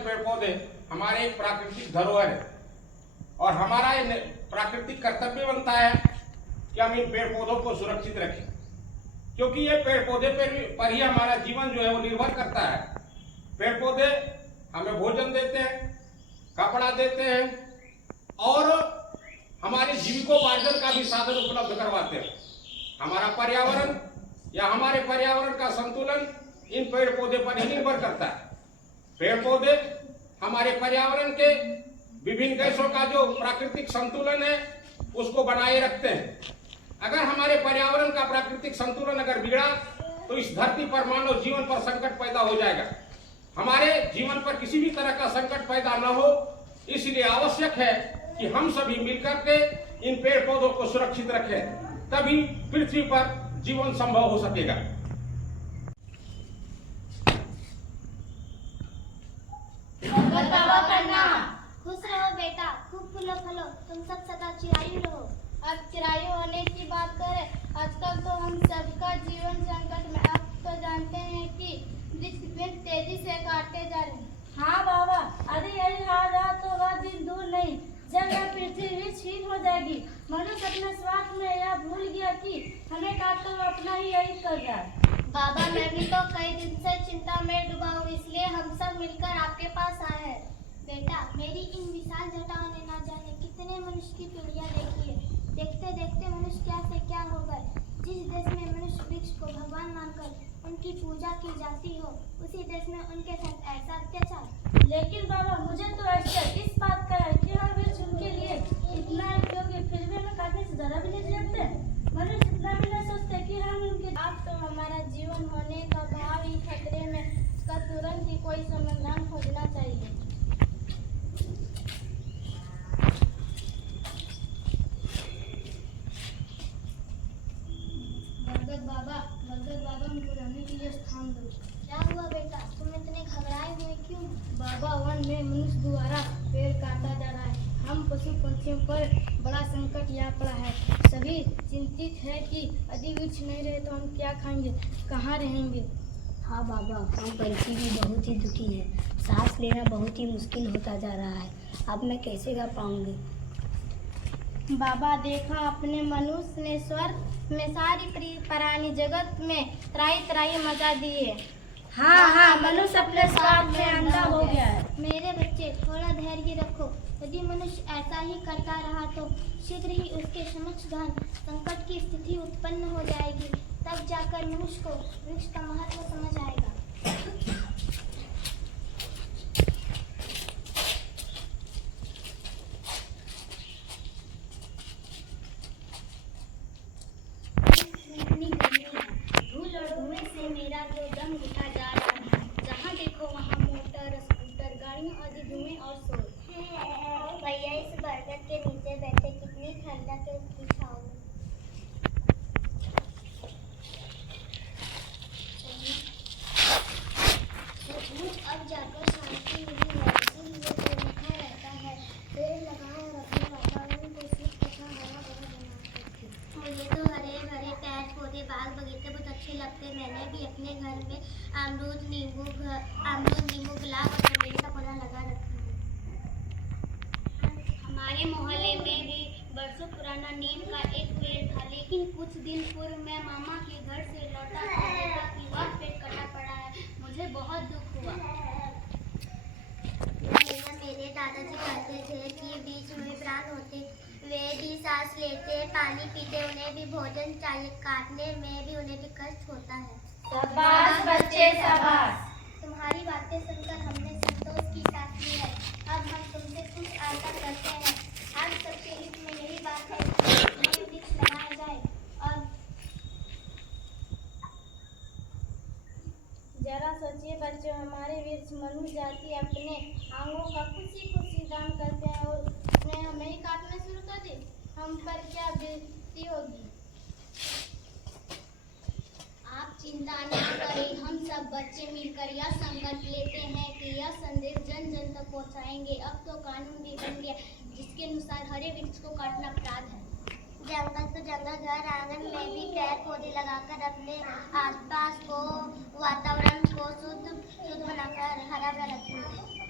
पेड़ पौधे हमारे एक प्राकृतिक धरोहर है और हमारा ये प्राकृतिक कर्तव्य बनता है कि हम इन पेड़ पौधों को सुरक्षित रखें, क्योंकि ये पेड़ पौधे पर ही हमारा जीवन जो है वो निर्भर करता है। पेड़ पौधे हमें भोजन देते हैं, कपड़ा देते हैं और हमारे जीविकोपार्जन का भी साधन उपलब्ध करवाते हैं। हमारा पर्यावरण या हमारे पर्यावरण का संतुलन इन पेड़ पौधे पर ही निर्भर करता है। पेड़ पौधे हमारे पर्यावरण के विभिन्न गैसों का जो प्राकृतिक संतुलन है उसको बनाए रखते हैं। अगर हमारे पर्यावरण का प्राकृतिक संतुलन अगर बिगड़ा तो इस धरती पर मानव जीवन पर संकट पैदा हो जाएगा। हमारे जीवन पर किसी भी तरह का संकट पैदा न हो, इसलिए आवश्यक है कि हम सभी मिलकर के इन पेड़ पौधों को सुरक्षित रखें, तभी पृथ्वी पर जीवन संभव हो सकेगा। खुश रहो बेटा, खूब फूलो फलो, तुम सब सदा चिरायु रहो। अब चिरायु होने की बात करें, आजकल तो हम सबका जीवन संकट में। आप तो जानते हैं कि वृक्ष कितनी तेजी से काटते जा रहे हैं। हाँ बाबा, अरे यही हाल रहा तो वह दिन दूर नहीं जब यह पृथ्वी छीन हो जाएगी। मनुष्य अपने स्वार्थ में यह भूल गया कि हमें काटकर वो अपना ही यही कर रहा है। बाबा, मैं भी तो कई दिन से चिंता में डूबा हूँ, इसलिए हम सब मिलकर आपके पास आए हैं। बेटा, मेरी इन विशाल जटाओं ने ना जाने कितने मनुष्य की पीढ़ियां देखी है। देखते देखते मनुष्य क्या से क्या हो गए। जिस देश में मनुष्य वृक्ष को भगवान मानकर उनकी पूजा की जाती हो, उसी देश में उनके साथ ऐसा अत्याचार। लेकिन बाबा, मुझे तो आश्चर्य इस बात का है कि हम वृक्ष उनके लिए इतना है, क्योंकि फिर भी हमें काटने से जरा भी नहीं डरते। मनुष्य इतना भी नहीं सोचते कि हम उनके। अब तो हमारा जीवन होने का भाव ही खतरे में, इसका तुरंत ही कोई समाधान खोजना चाहिए। भगत बाबा, हमको रहने के लिए स्थान दो। क्या हुआ बेटा, तुम इतने घबराए हुए क्यों? बाबा, वन में मनुष्य द्वारा पेड़ काटा जा रहा है। हम पशु पंछियों पर बड़ा संकट यहाँ पड़ा है। सभी चिंतित है कि यदि वृक्ष नहीं रहे तो हम क्या खाएंगे, कहाँ रहेंगे। हाँ बाबा, हम पंछी भी बहुत ही दुखी हैं। सांस लेना बहुत ही मुश्किल होता जा रहा है। अब मैं कैसे गा पाऊंगी। बाबा, देखा अपने मनुष्य ने स्वर्ग में सारी प्राणी जगत में त्राही त्राही मचा दी है। हाँ, मनुष्य अपने स्वार्थ में अंधा हो गया है। मेरे बच्चे, थोड़ा धैर्य रखो। यदि मनुष्य ऐसा ही करता रहा तो शीघ्र ही उसके समक्ष गहन संकट की स्थिति उत्पन्न हो जाएगी। तब जाकर मनुष्य को वृक्ष का महत्व समझ आएगा। धूल और धुएं से मेरा तो दम घुटा जा रहा है। जहाँ देखो वहाँ मोटर, स्कूटर, गाड़ियों आदि धुएं और शोर। भैया, इस बरगद के नीचे बैठे कितनी ठंडक है उसकी छाँव में। अब जाकर शांति मिली है, इसीलिए तो लिखा रहता है, पेड़ लगाए और अपने वातावरण को शुद्ध तथा हरा भरा बनाते। मुझे तो हरे भरे पेड़ पौधे, बाग बगीचे बहुत अच्छे लगते हैं। मैंने भी अपने घर में अमरूद, नींबू, गुलाब और चमेली का पौधा लगा रखा है। हमारे मोहल्ले में भी बरसों पुराना नीम का एक पेड़ था, लेकिन कुछ दिन पूर्व मैं मामा के घर से लौटा तो देखा कि वह पेड़ कटा पड़ा है। मुझे बहुत दुख हुआ। मेरे दादाजी कहते थे कि बीच में प्राण होते, वे भी सांस लेते, पानी पीते, उन्हें भी भोजन चाहिए, काटने में भी उन्हें भी कष्ट होता है। शाबाश बच्चे, शाबाश। तुम्हारी बातें सुनकर हमने संतोष की सांस ली है। अब हम तुमसे कुछ आशा करते हैं। आज सबके हित में यही बात है कि वृक्ष लगाया जाए। और जरा सोचिए बच्चों, हमारे वृक्ष मनुष्य जाति अपने अंगों का खुशी दान करते हैं और उसने हमें ही काटना शुरू कर दी। हम पर क्या बीती होगी। आप चिंता न करें, हम सब बच्चे मिलकर यह संकल्प लेते हैं कि यह संदेश जन जन तक पहुंचाएंगे। अब तो कानून भी बन गया जिसके अनुसार हरे वृक्ष को काटना अपराध है। जंगल तो जंगल, घर आंगन में भी पेड़ पौधे लगाकर अपने आसपास को, वातावरण को शुद्ध बनाकर हरा भरा रखेंगे।